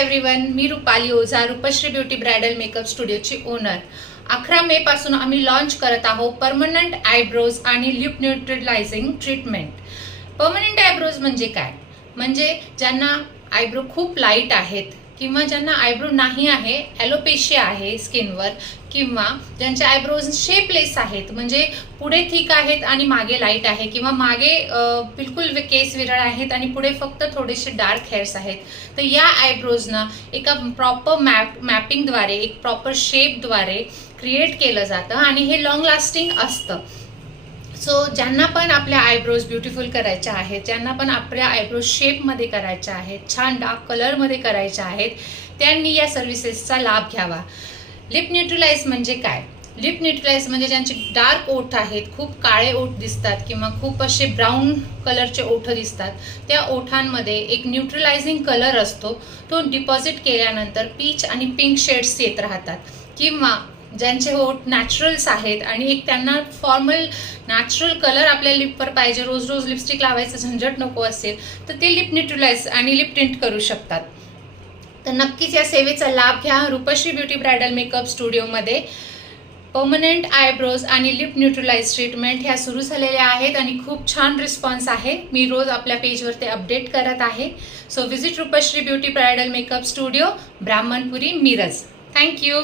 Everyone, मी Rupali Ojha, Rupshree beauty bridal makeup स्टुडिओची owner. 11 May पासून आम्ही लॉन्च करत आहोत परमनंट आयब्रोज आणि lip neutralizing treatment. Permanent eyebrows म्हणजे काय? म्हणजे ज्यांना आयब्रो खूप लाईट आहेत किंवा ज्यांना आयब्रो नाही आहे, ॲलोपेशिया आहे स्किनवर, किंवा ज्यांचे आयब्रोज शेपलेस आहेत, म्हणजे पुढे थिक आहेत आणि मागे लाईट आहे, किंवा मागे बिलकुल केस विरळ आहेत आणि पुढे फक्त थोडेसे डार्क हेअर्स आहेत, तर या आयब्रोजना एका प्रॉपर मॅपिंगद्वारे, एक प्रॉपर शेपद्वारे क्रिएट केलं जातं आणि हे लॉंग लास्टिंग असतं। सो ज्यांना पण आपल्या आयब्रोज ब्युटिफुल करायच्या आहेत, ज्यांना पण आपल्या आयब्रोज शेपमध्ये करायच्या आहेत, छान डार्क कलरमध्ये करायच्या आहेत, त्यांनी या सर्व्हिसेसचा लाभ घ्यावा। लिप न्यूट्रलाइज म्हणजे काय? लिप न्यूट्रलाइज म्हणजे ज्यांचे डार्क ओठ आहेत, खूप काळे ओठ दिसतात किंवा खूप असे ब्राऊन कलरचे ओठ दिसतात, त्या ओठांमध्ये एक न्यूट्रलायझिंग कलर असतो, तो डिपॉझिट केल्यानंतर पीच आणि पिंक शेड्स येत राहतात। किंवा ज्यांचे ओठ नॅचरल्स आहेत आणि एक त्यांना फॉर्मल नॅचरल कलर आपल्या लिपवर पाहिजे, रोज रोज लिपस्टिक लावायचं झंझट नको असेल, तर ते लिप न्यूट्रलाइज आणि लिप टिंट करू शकतात। तर नक्कीच या सेवेचा लाभ घ्या। रूपश्री ब्युटी ब्रायडल मेकअप स्टुडिओमध्ये परमनंट आयब्रोज आणि लिप न्यूट्रलाइज ट्रीटमेंट ह्या सुरू झालेल्या आहेत आणि खूप छान रिस्पॉन्स आहे। मी रोज आपल्या पेजवर ते अपडेट करत आहे। So visit Rupashree beauty bridal makeup studio, Brahmanpuri, Miraj. Thank you.